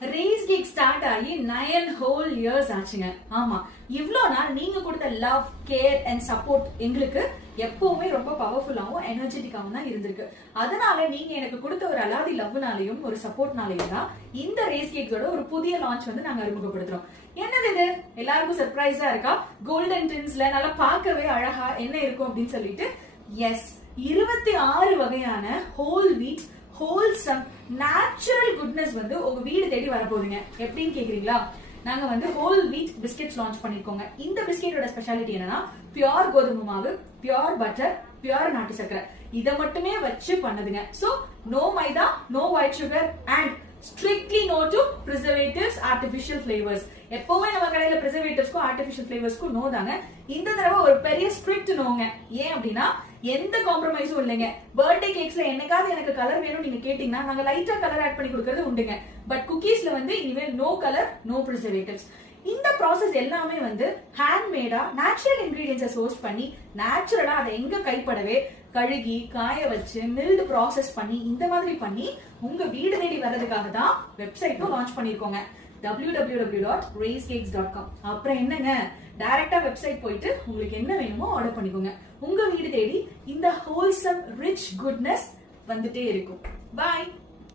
Race cake start ஆகி 9 whole years ஆச்சுங்க. ஆமா, இவ்ளோ நாள் நீங்க கொடுத்த லவ், கேர் அண்ட் சப்போர்ட் எங்களுக்கு எப்பவுமே ரொம்ப பவர்ஃபுல்லாவும் எனர்ஜெட்டிக்காவும் தான் இருந்திருக்கு. அதனால நீங்க எனக்கு கொடுத்த ஒரு அலாதி லவ்னாலையும் ஒரு சப்போர்ட்னாலையும் தான் இந்த ரேஸ் கேக்ஸோட ஒரு புதிய லான்ச் வந்து நாங்க அறிமுகப்படுத்துறோம். என்னது இது? எல்லாருக்கும் சர்ப்ரைஸா இருக்கா? கோல்டன் டின்ஸ்ல நல்லா பார்க்கவே அழகா என்ன இருக்கும் அப்படின்னு சொல்லிட்டு, எஸ், 26 வகையான whole wheat wholesome natural goodness வந்து உங்க வீடு தேடி வரப்போகுதுங்க. எப்படின்னு கேக்குறீங்களா? நாங்க வந்து ஹோல் வீட் பிஸ்கெட்ஸ் லான்ச் பண்ணிருக்கோங்க. இந்த பிஸ்கெட்டோட ஸ்பெஷாலிட்டி என்னன்னா, பியூர் கோதுமை மாவு, பியூர் பட்டர், பியூர் நாட்டு சக்கரை இதை மட்டுமே வச்சு பண்ணதுங்க. So no maida, no white sugar and strictly no to preservatives, artificial flavours. எப்பவுமே நம்ம கடையில பிரிசர்வேட்டிவ்ஸ்க்கும் ஆர்டிபிஷியல் ஃபிளேவர்ஸ்க்கும் நோ தாங்க. இந்த தடவை ஒரு பெரிய ஸ்ட்ரிக்ட் நோங்க. ஏன் அப்படின்னா எந்த காம்ப்ரமைஸும் இல்லைங்க. பர்த்டே கேக்ஸ்ல என்னைக்காவது எனக்கு கலர் வேணும் நீங்க கேட்டீங்கன்னா நாங்க லைட்டா கலர் ஆட் பண்ணி கொடுக்கறது உண்டுங்க. பட் குக்கீஸ்ல வந்து இனிமேல் நோ கலர், நோ பிரிசர்வேட்டிவ்ஸ். இந்த ப்ராசஸ் எல்லாமே வந்து ஹேண்ட்மேடா நேச்சுரல் இன்கிரீடியன்ஸை சோர்ஸ் பண்ணி நேச்சுரலா அதை எங்க கைப்படவே கழுகி காய வச்சு மில்டு ப்ராசஸ் பண்ணி இந்த மாதிரி பண்ணி உங்க வீடு தேடி வர்றதுக்காக தான் வெப்சைட்டும் லான்ச் பண்ணிருக்கோங்க. www.raisecakes.com. அப்புறம் என்னங்க, டைரக்டா வெப்சைட் போயிட்டு உங்களுக்கு என்ன வேணுமோ ஆர்டர் பண்ணிக்கோங்க. உங்க வீடு தேடி இந்த ஹோல்சம் ரிச் குட்னஸ் வந்துட்டே இருக்கும். பாய்.